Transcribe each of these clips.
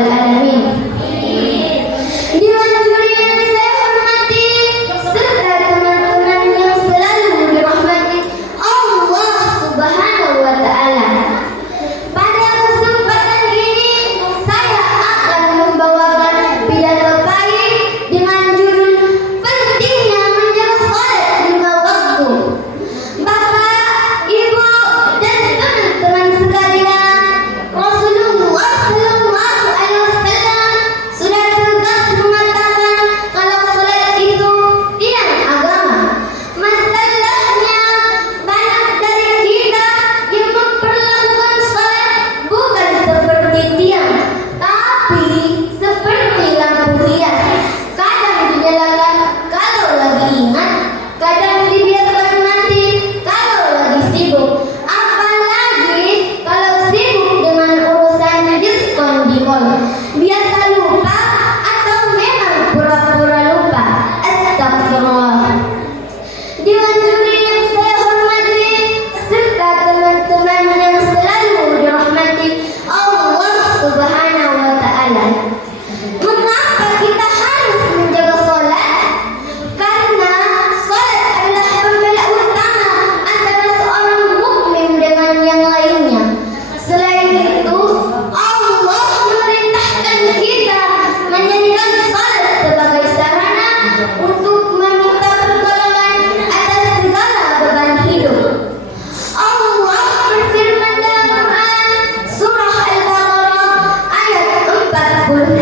rabbal alamin. Dewan juri yang saya hormati serta teman-teman yang selalu dirahmati Allah Subhanahu wa taala. Pada kesempatan ini saya akan membawakan pidato pahit dengan judul pentingnya menjaga salat lima waktu. Bapak, Ibu, dan teman-teman sekalian, Rasulullah Shallallahu Alaihi Wasallam sudah tegas mengatakan kalau salat itu tiang agama. Masalahnya banyak dari kita yang memperlakukan salat bukan seperti tiang, tapi seperti lampu hias. Kadang dinyalakan kalau lagi ingat, kadang dibiarkan mati kalau lagi sibuk. Apalagi kalau sibuk dengan urusan diskon di mall. Biasa lupa atau memang pura-pura lupa. Astagfirullah. Dewan juri yang saya hormati serta teman-teman yang selalu dirahmati Allah Subhanahu wa taala. Mengapa kita harus menjaga salat? Karena salat adalah pembeda utama antara seorang mukmin dengan yang lainnya. Selain itu, Allah memerintahkan kita menjadikan salat sebagai sarana untuk meminta pertolongan atas segala beban hidup. Allah berfirman dalam Quran surah Al-Baqarah ayat 46.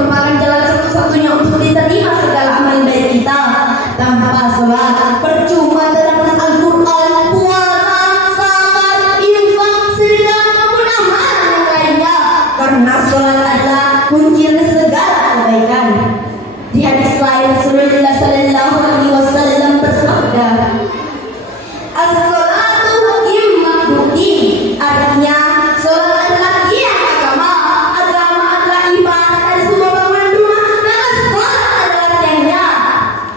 merupakan jalan satu-satunya untuk diterima segala amal baik kita. Tanpa sholat percuma terdapat Al-Quran, puasa, salat, infak, sedekah maupun amal yang lainnya. Karena sholat adalah kunci segala kebaikan. Di hadis lain Rasulullah sallallahu alaihi wasallam bersabda, "As-sholatu immaduddin." Artinya sholat adalah tiang agama. Agama adalah iman dan semua bangunan rumah, maka sholat adalah tiangnya.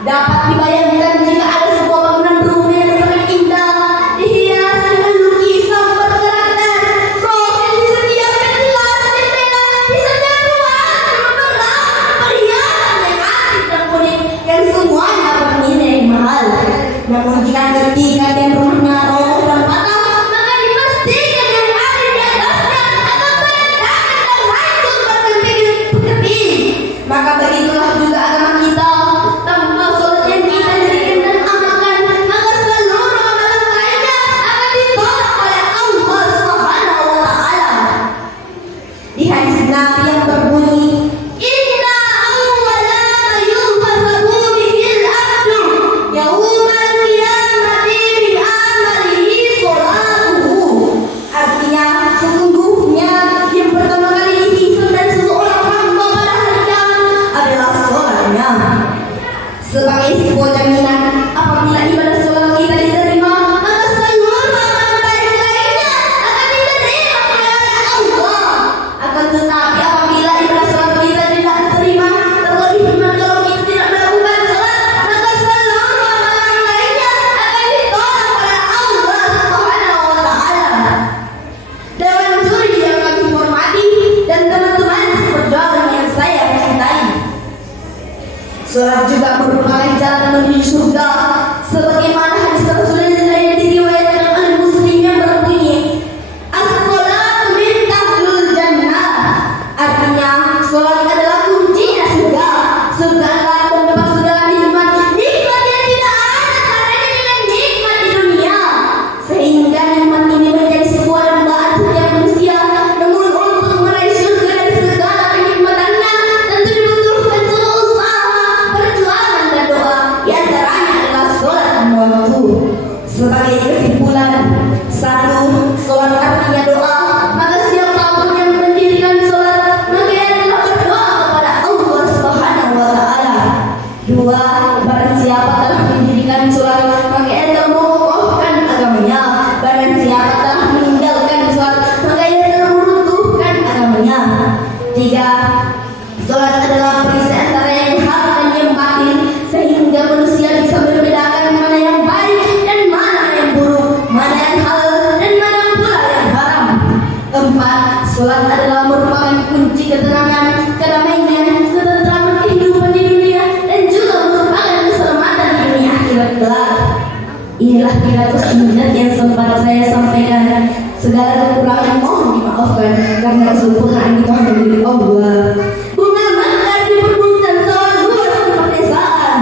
Dapat dibayangkan jika ada sebuah bangunan rumah yang sangat indah, dihias dengan lukisan berkarakter, profil disediakan gelas, jendela, di setiap ruangan berbenang, perhiasan yang antik dan unik, dan semuanya bernilai mahal. Namun jika ketika dan rumahnya roboh dan patah, maka dipastikan yang ada di atasnya akan berantakan dan hancur berkeping-keping. Maka begitulah juga agama kita. Tanpa sholat yang kita dirikan dan amalkan, maka seluruh amalan lainnya akan ditolak oleh Allah Subhanahu wa Ta'ala. Di hadis Nabi yang berbunyi, "Inna awwala ma yuhasabu bihil abdu yaumal qiyamati bi amalihi sholatuhu." Artinya sesungguhnya yang pertama kali dihisab dan seseorang hamba pada hari kiamat adalah sholatnya. Sebagai sebuah jaminan apabila ibadah sholat kita diterima, maka seluruh amalan baik lainnya akan diterima oleh Allah. Akan tetapi apabila ibadah sholat kita tidak diterima, terlebih kalau kita tidak melakukan sholat, maka seluruh amalan lainnya akan ditolak oleh Allah Subhanahu wa Ta'ala. Dewan juri yang kami hormati dan teman-teman seperjuangan yang saya cintai, sholat juga merupakan jalan menuju surga. Sebagaimana hadis Rasulullah yang diriwayatkan oleh Muslim yang berbunyi, "As-sholatu miftahul jannah." Artinya sholat adalah kuncinya surga. Surga adalah tempat segala nikmat, nikmat yang tidak ada tandanya dengan nikmat di dunia, sehingga nikmat ini menjadi sebuah dambaan setiap manusia. Namun untuk meraih surga dan segala kenikmatannya tentu dibutuhkan sebuah usaha, perjuangan dan doa. Di antaranya adalah sholat lima waktu. Sebagai kesimpulan, satu, sholat artinya doa. Maka siapapun yang mendirikan sholat, maka ia adalah berdoa kepada Allah Subhanahu wa Ta'ala. Dua, barang siapa telah mendirikan sholat, maka ia telah mengokohkan agamanya. Barang siapa telah meninggalkan sholat, maka ia telah meruntuhkan agamanya. Tiga, sholat adalah perisai antara yang hak dan yang batin, sehingga manusia bisa membedakan mana yang baik dan mana yang buruk, mana yang halal dan mana pula yang haram. Empat, sholat adalah merupakan kunci ketenangan, kedamaian, ketentraman kehidupan di dunia, dan juga merupakan keselamatan dunia akhirat kelak. Inilah kira-kira semenit yang sempat saya sampaikan. Segala kekurangan mohon dimaafkan karena kesempurnaan itu hanya milik Allah. Bunga mekar di perbukitan sawah luas kemerdekaan.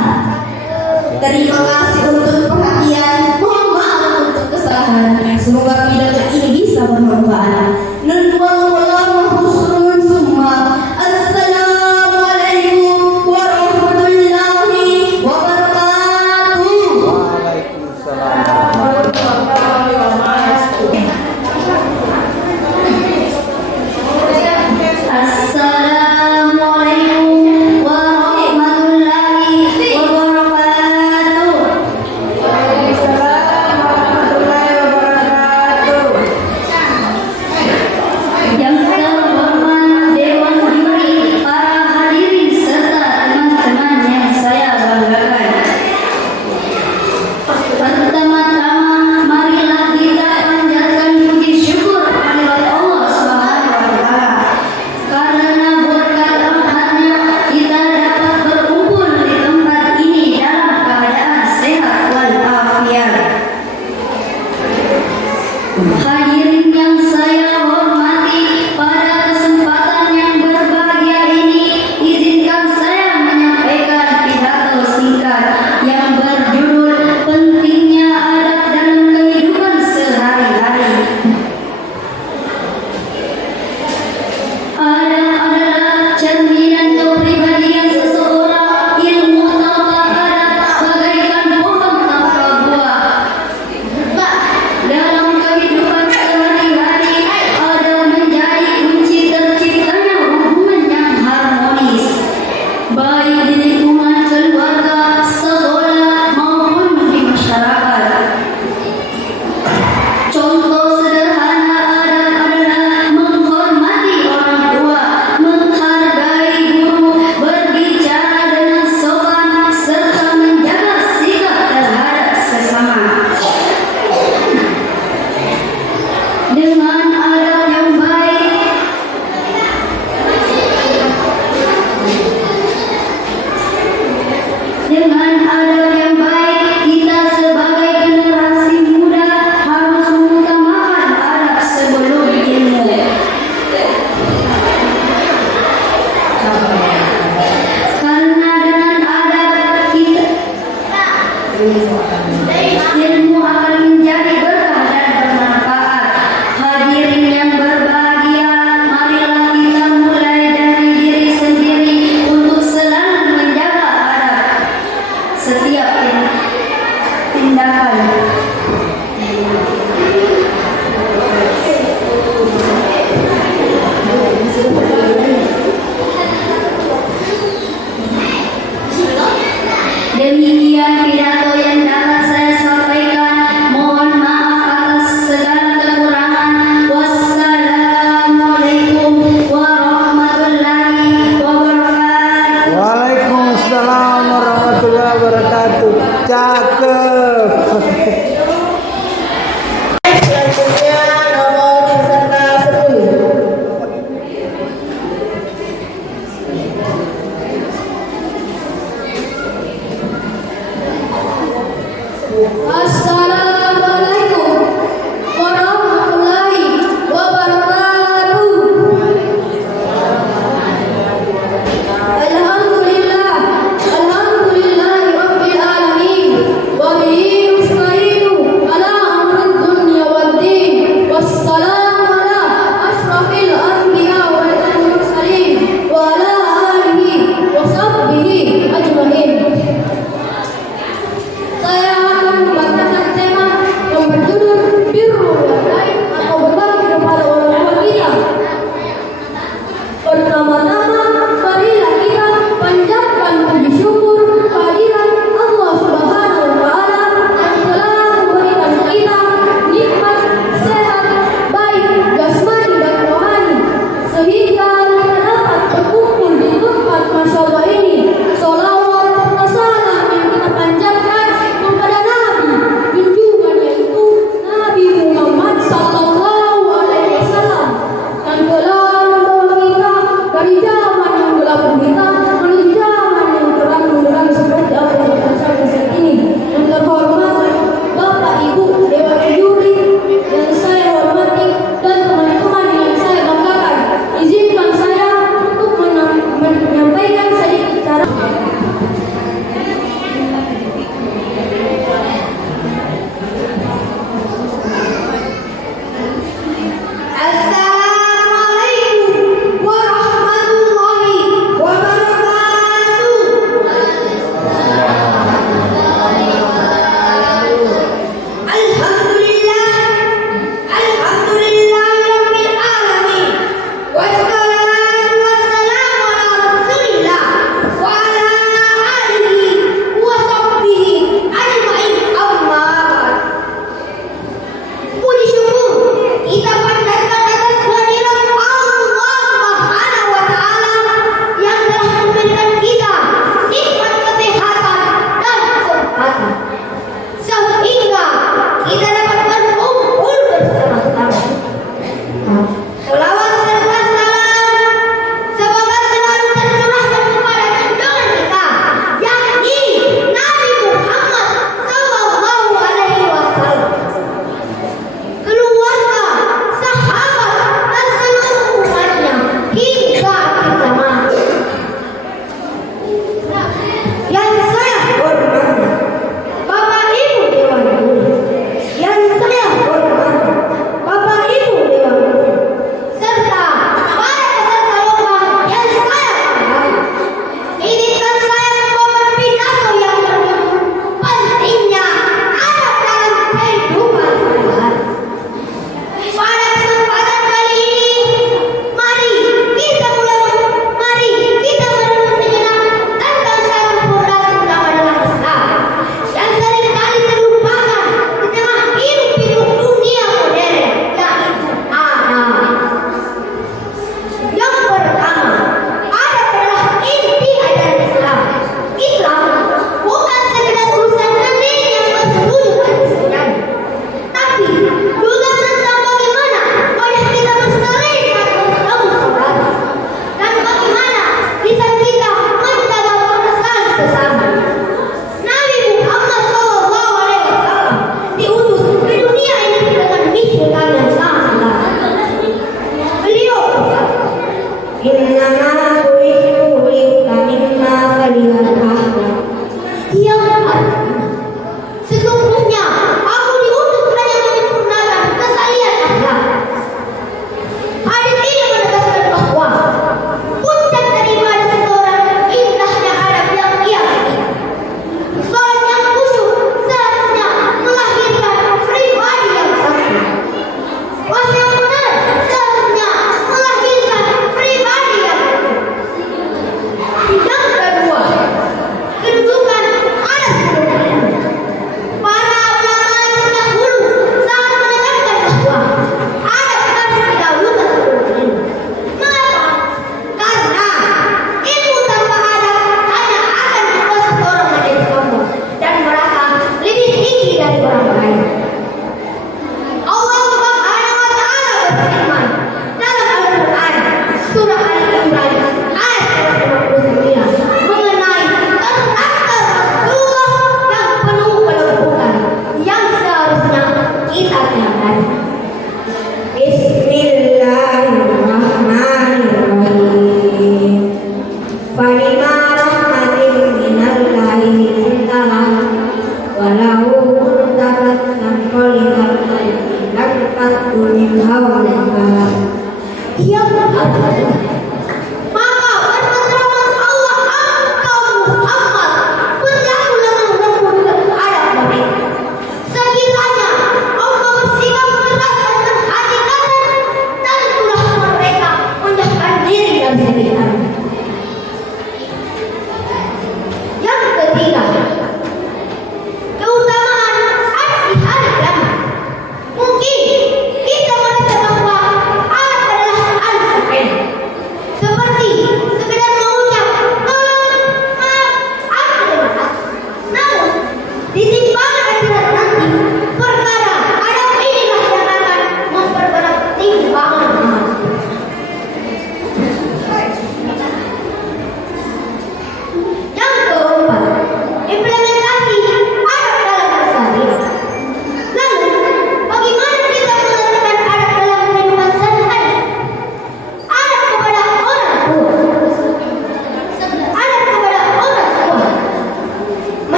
Terima kasih untuk perhatian. Mohon maaf untuk kesalahan. Semoga pidato ini bisa bermanfaat. Nun wallahu husnul summa. Assalamualaikum warahmatullahi wabarakatuh. Waalaikumsalam warahmatullahi wabarakatuh. Karena dengan adab kita ilmu akan menjadi berkah dan bermanfaat. Hadirin yang berbahagia, marilah kita mulai dari diri sendiri untuk selalu menjaga adab setiap tindakan.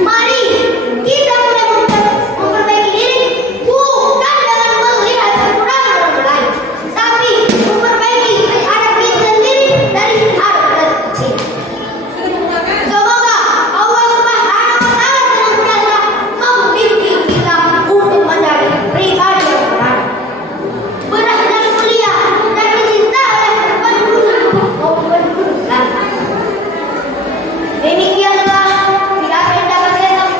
Mari kita mulai memperbaiki diri, bukan dengan melihat kekurangan orang lain, tapi memperbaiki anak diri sendiri dari hal kecil. Semoga Allah Subhanahu wa Ta'ala senantiasa membimbing kita untuk menjadi pribadi yang benar, benar mulia, dan dicintai oleh penduduk maupun penduduk lain. Demikianlah pidato yang dapat saya sampaikan.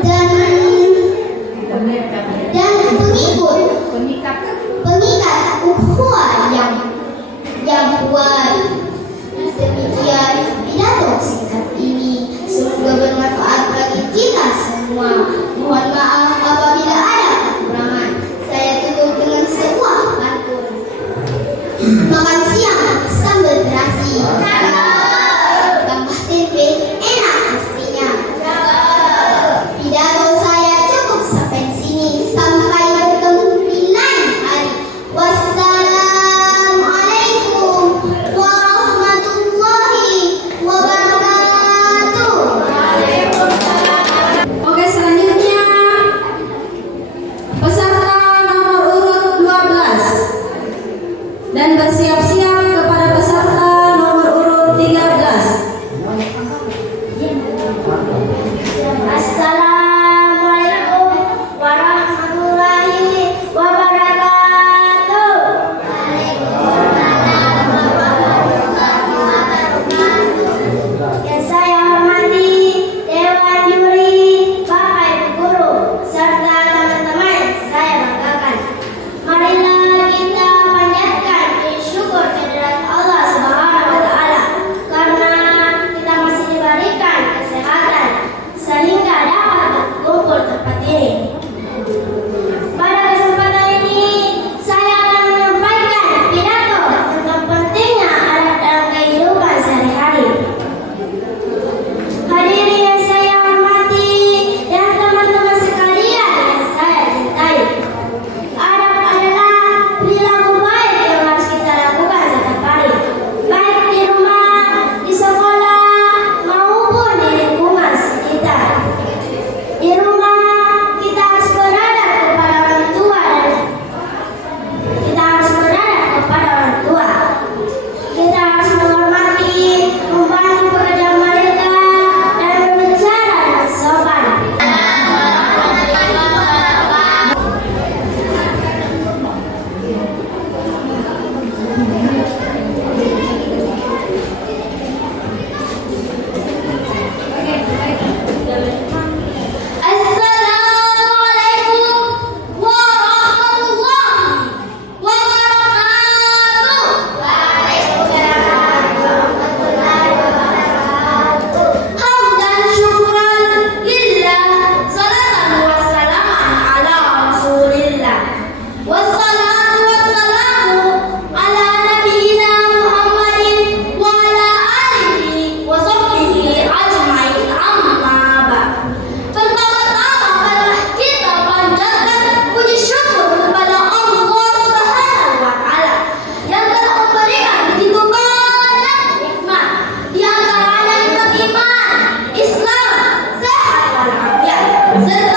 dan pengikat ukhuwah yang kuat. Demikian pidato singkat ini, semoga bermanfaat bagi kita semua. Mohon maaf apabila ada kekurangan. Saya tutup dengan sebuah pantun. Makan siang sambal terasi, tambah tempe enak pastinya. Pidato saya cukup sampai sini. Sampai bertemu di lain hari. Wassalamualaikum warahmatullahi wabarakatuh. Oke, selanjutnya peserta nomor urut 12 dan bersiap-siap kepada peserta nomor urut 13. Assalamualaikum warahmatullahi wabarakatuh. Yang saya hormati Dewan Juri, Bapak Ibu Guru, serta teman-teman saya banggakan. Marilah kita panjatkan syukur kehadirat Allah Subhanahu wa Ta'ala karena kita masih diberikan kesehatan sehingga dapat berkumpul tempat ini. Pada kesempatan ini saya akan menyampaikan pidato tentang pentingnya adat dalam kehidupan sehari-hari. Hadirin yang saya hormati dan teman-teman sekalian yang saya cintai, adab adalah perilaku baik yang harus kita lakukan setiap hari, baik di rumah, di sekolah, maupun di lingkungan sekitar. Di rumah kita harus beradab kepada orang tua Kita harus menghormati, membantu pekerjaan mereka, dan berbicara dengan sopan. Assalamualaikum warahmatullahi wabarakatuh. Waalaikumsalam warahmatullahi wabarakatuh. Hamdan syukran lillah, salatan wassalaman ala rasulillah. Wassalatu wassalamu ala nabiyyina Muhammadin wa ala alihi wa sahbihi ajma'in, amma ba'd. Pertama-tama marilah kita panjatkan puji syukur kepada Allah Subhanahu wa Ta'ala yang telah memberikan begitu banyak nikmat, di antaranya nikmat iman, Islam, sehat walafiat, serta